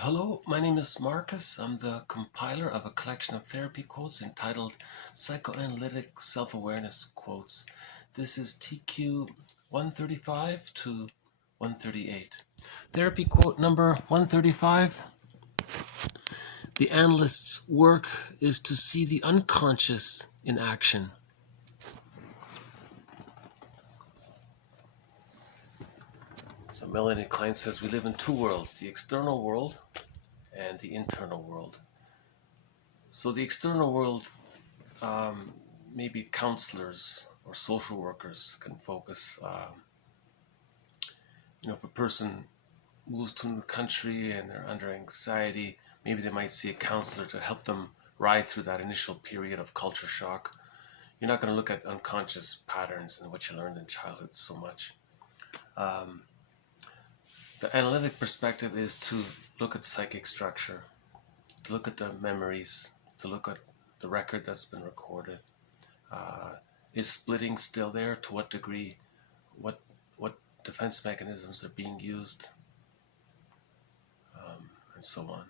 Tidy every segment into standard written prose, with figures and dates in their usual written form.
Hello, my name is Marcus. I'm the compiler of a collection of therapy quotes entitled Psychoanalytic Self-Awareness Quotes. This is TQ 135 to 138. Therapy quote number 135. The analyst's work is to see the unconscious in action. So Melanie Klein says we live in two worlds, the external world and the internal world. So the external world, maybe counselors or social workers can focus. If a person moves to a new country and they're under anxiety, maybe they might see a counselor to help them ride through that initial period of culture shock. You're not going to look at unconscious patterns and what you learned in childhood so much. The analytic perspective is to look at psychic structure, to look at the memories, to look at the record that's been recorded. Is splitting still there? To what degree? What defense mechanisms are being used? And so on.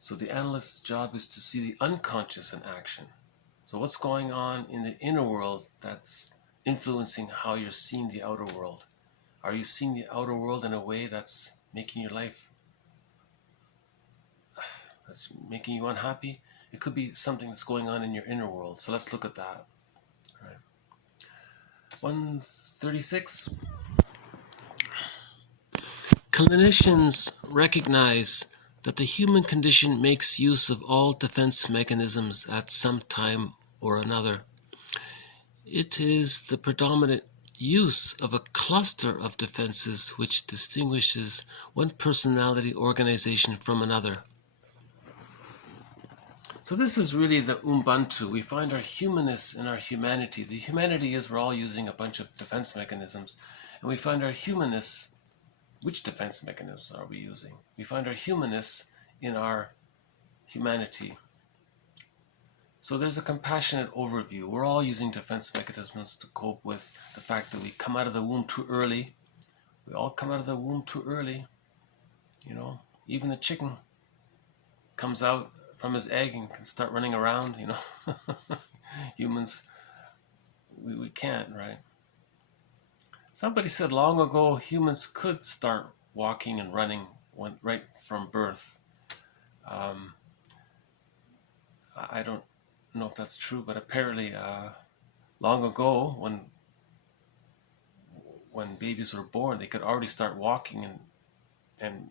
So the analyst's job is to see the unconscious in action. So what's going on in the inner world that's influencing how you're seeing the outer world? Are you seeing the outer world in a way that's making your life, that's making you unhappy? It could be something that's going on in your inner world. So let's look at that. All right. 136. Clinicians recognize that the human condition makes use of all defense mechanisms at some time or another. It is the predominant use of a cluster of defenses which distinguishes one personality organization from another. So this is really the Ubuntu. We find our humanness in our humanity. The humanity is we're all using a bunch of defense mechanisms, and we find our humanness. Which defense mechanisms are we using? We find our humanness in our humanity. So there's a compassionate overview. We're all using defense mechanisms to cope with the fact that we come out of the womb too early. We all come out of the womb too early. Even the chicken comes out from his egg and can start running around, Humans, we can't, right? Somebody said long ago humans could start walking and running right from birth. I don't know if that's true, but apparently long ago when babies were born, they could already start walking and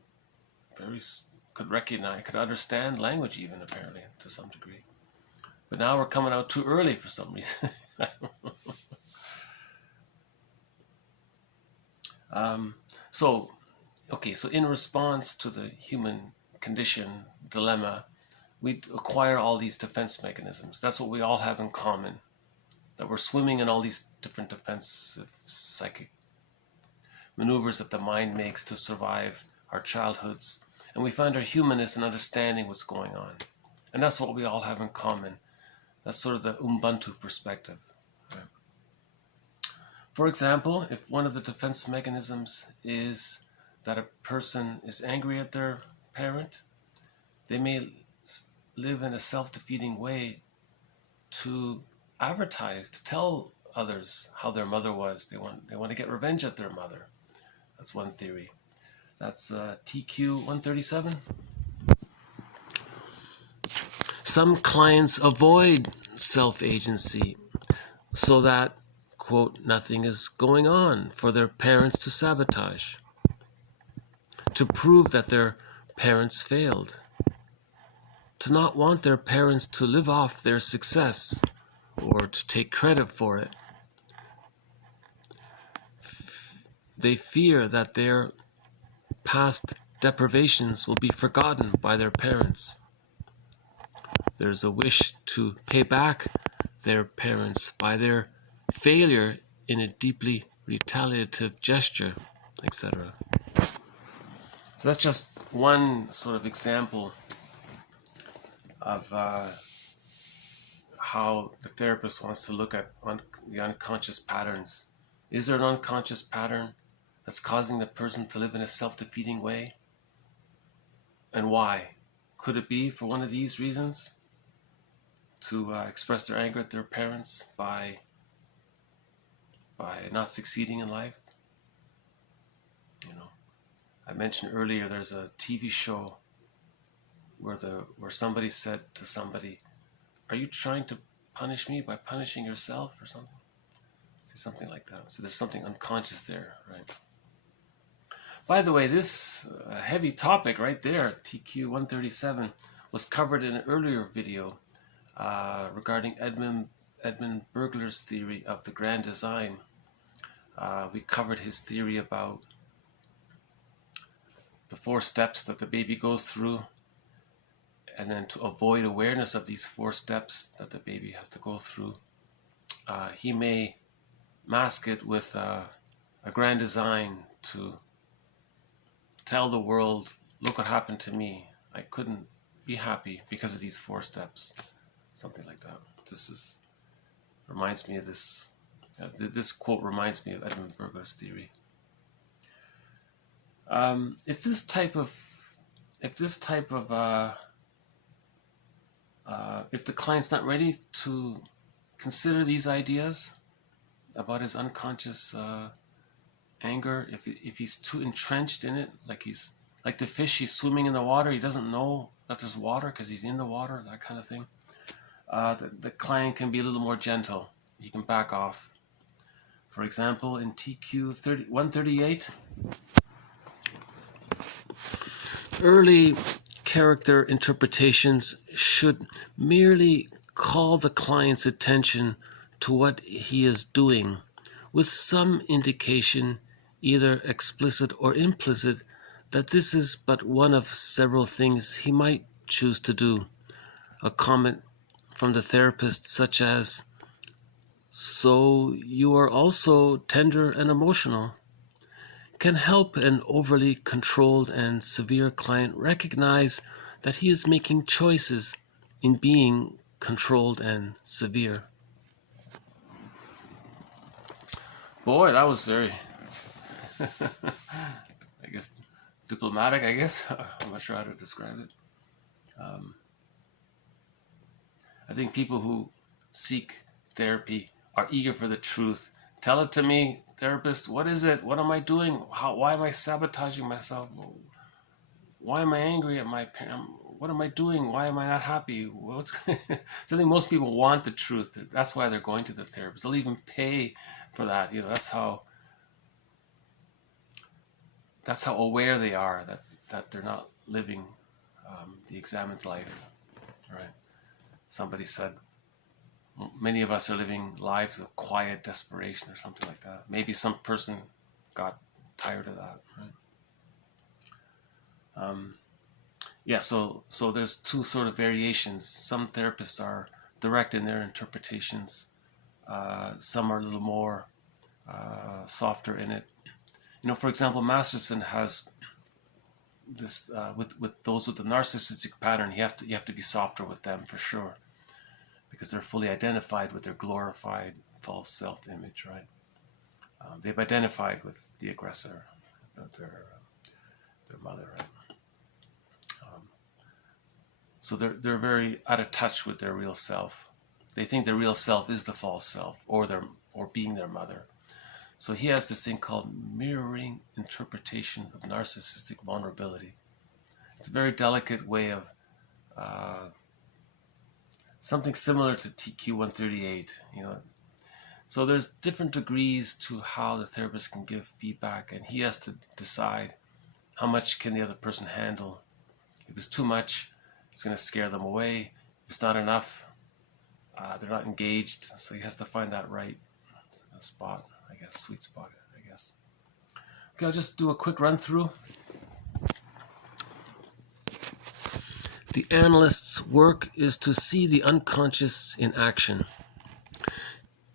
could understand language even, apparently, to some degree. But now we're coming out too early for some reason. So in response to the human condition dilemma, we acquire all these defense mechanisms. That's what we all have in common, that we're swimming in all these different defensive psychic maneuvers that the mind makes to survive our childhoods. And we find our humanness in understanding what's going on. And that's what we all have in common. That's sort of the Ubuntu perspective. Right? For example, if one of the defense mechanisms is that a person is angry at their parent, they may live in a self-defeating way to advertise, to tell others how their mother was. They want to get revenge at their mother. That's one theory. That's TQ 137. Some clients avoid self-agency so that, quote, nothing is going on for their parents to sabotage, to prove that their parents failed, to not want their parents to live off their success or to take credit for it. They fear that their past deprivations will be forgotten by their parents. There's a wish to pay back their parents by their failure in a deeply retaliative gesture, etc. So that's just one sort of example of how the therapist wants to look at the unconscious patterns. Is there an unconscious pattern that's causing the person to live in a self-defeating way? And why? Could it be for one of these reasons? To express their anger at their parents by not succeeding in life? You know, I mentioned earlier there's a TV show where somebody said to somebody, "Are you trying to punish me by punishing yourself?" or something. See, something like that. So there's something unconscious there, right? By the way, this heavy topic right there, TQ 137, was covered in an earlier video regarding Edmund Burglar's theory of the grand design. We covered his theory about the 4 steps that the baby goes through, and then to avoid awareness of these 4 steps that the baby has to go through, he may mask it with a grand design to tell the world, look what happened to me. I couldn't be happy because of these 4 steps. Something like that. This reminds me of this. This quote reminds me of Edmund Burglar's theory. If the client's not ready to consider these ideas about his unconscious anger, if he's too entrenched in it, like the fish, he's swimming in the water, he doesn't know that there's water because he's in the water, that kind of thing. The client can be a little more gentle. He can back off. For example, in TQ 138, early character interpretations should merely call the client's attention to what he is doing, with some indication, either explicit or implicit, that this is but one of several things he might choose to do. A comment from the therapist such as, "So you are also tender and emotional," can help an overly controlled and severe client recognize that he is making choices in being controlled and severe. Boy, that was very, I guess, diplomatic, I guess. I'm not sure how to describe it. I think people who seek therapy are eager for the truth. Tell it to me, therapist. What is it? What am I doing? Why am I sabotaging myself? Why am I angry at my parent? What am I doing? Why am I not happy? So I think most people want the truth. That's why they're going to the therapist. They'll even pay for that. That's how aware they are that they're not living the examined life. Right? Somebody said, many of us are living lives of quiet desperation or something like that. Maybe some person got tired of that, right? So there's 2 sort of variations. Some therapists are direct in their interpretations. Some are a little more softer in it. For example, Masterson has this with those with the narcissistic pattern. You have to be softer with them for sure, because they're fully identified with their glorified false self-image, right? They've identified with the aggressor, their mother, right? So they're very out of touch with their real self. They think their real self is the false self, or being their mother. So he has this thing called mirroring interpretation of narcissistic vulnerability. It's a very delicate way of something similar to TQ 138, So there's different degrees to how the therapist can give feedback, and he has to decide how much can the other person handle. If it's too much, it's going to scare them away. If it's not enough, they're not engaged. So he has to find that right spot, I guess, sweet spot, I guess. Okay, I'll just do a quick run through. The analyst's work is to see the unconscious in action.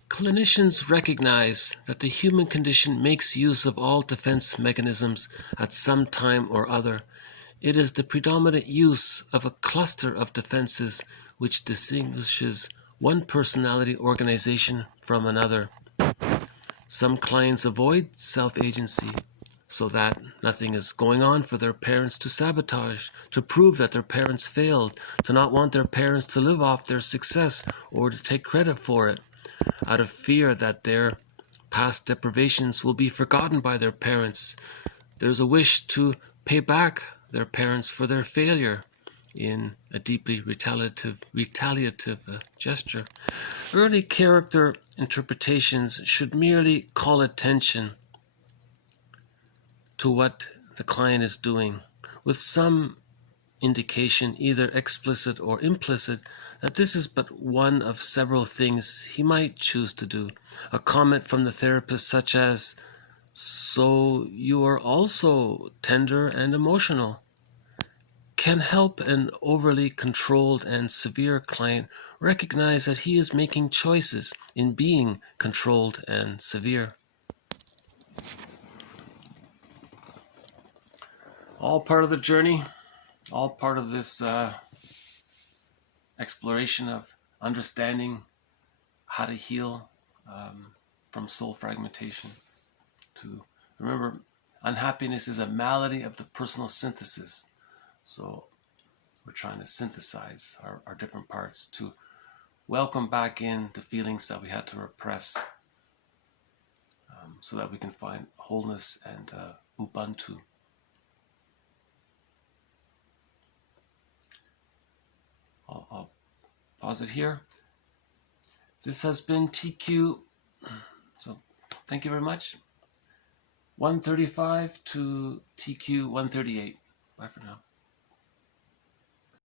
Clinicians recognize that the human condition makes use of all defense mechanisms at some time or other. It is the predominant use of a cluster of defenses which distinguishes one personality organization from another. Some clients avoid self-agency. so that nothing is going on for their parents to sabotage, to prove that their parents failed, to not want their parents to live off their success or to take credit for it, out of fear that their past deprivations will be forgotten by their parents. There's a wish to pay back their parents for their failure in a deeply retaliative gesture. Early character interpretations should merely call attention to what the client is doing, with some indication, either explicit or implicit, that this is but one of several things he might choose to do. A comment from the therapist such as, "So you are also tender and emotional," can help an overly controlled and severe client recognize that he is making choices in being controlled and severe. All part of the journey, all part of this exploration of understanding how to heal from soul fragmentation. To remember, unhappiness is a malady of the personal synthesis. So we're trying to synthesize our different parts to welcome back in the feelings that we had to repress, so that we can find wholeness and Ubuntu. I'll pause it here. This has been TQ. So thank you very much. 135 to TQ 138. Bye for now.